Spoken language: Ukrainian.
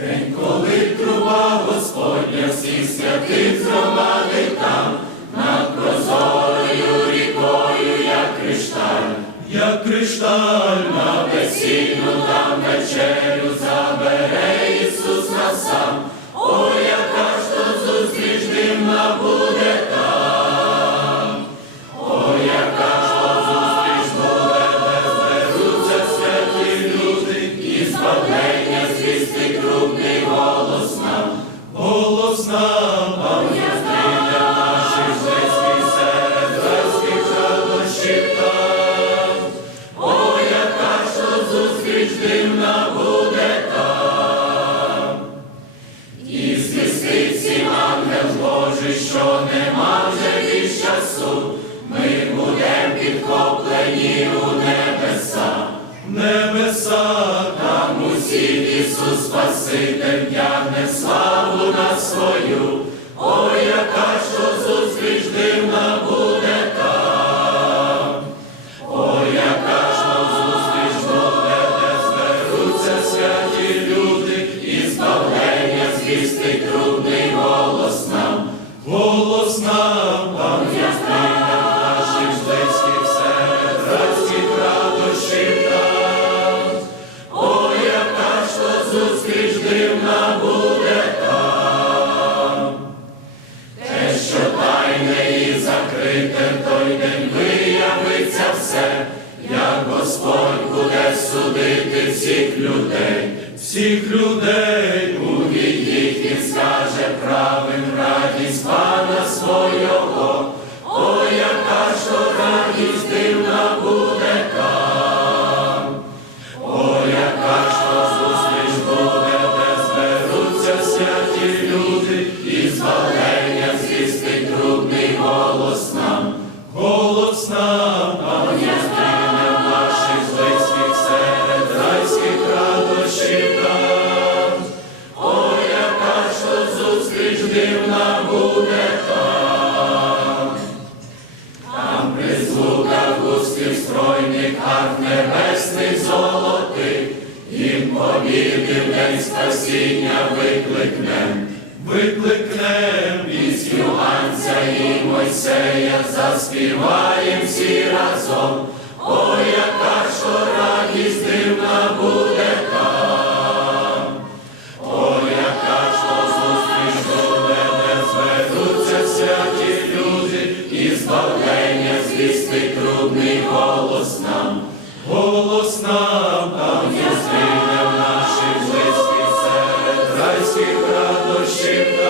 День, коли труба Господня всіх святих згромадить там, над прозорою рікою, як кришталь, як кришталь, на весільну нам вечерю небеса, небеса, там усіх Ісус Спаситель я не на там зустріне наших близьких серед радських радощів там. О, яка ж то буде там. Те, що тайне і закрите, той день виявиться все, як Господь буде судити всіх людей, всіх людей, скаже правим радість свого. О, яка ж то радість дивна буде там. О, яка ж то зустріч буде, де зберуться святі люди, і збавлення звісти трудний голос нам, голос нам, а зустріне наших близьких серед райських радощів там. Дивна буде Син, небесний золотий, їм побіди день спасіння викликнем, викликнем із юганця, і Мойсея, заспіваєм всі разом, о, яка що радість дивна буде там, о, яка що зустріч до мене, зведуться святі люди і збавлення звісти трубний голос нам, голос нам, там зустріне в наших близьких серед райських радощів.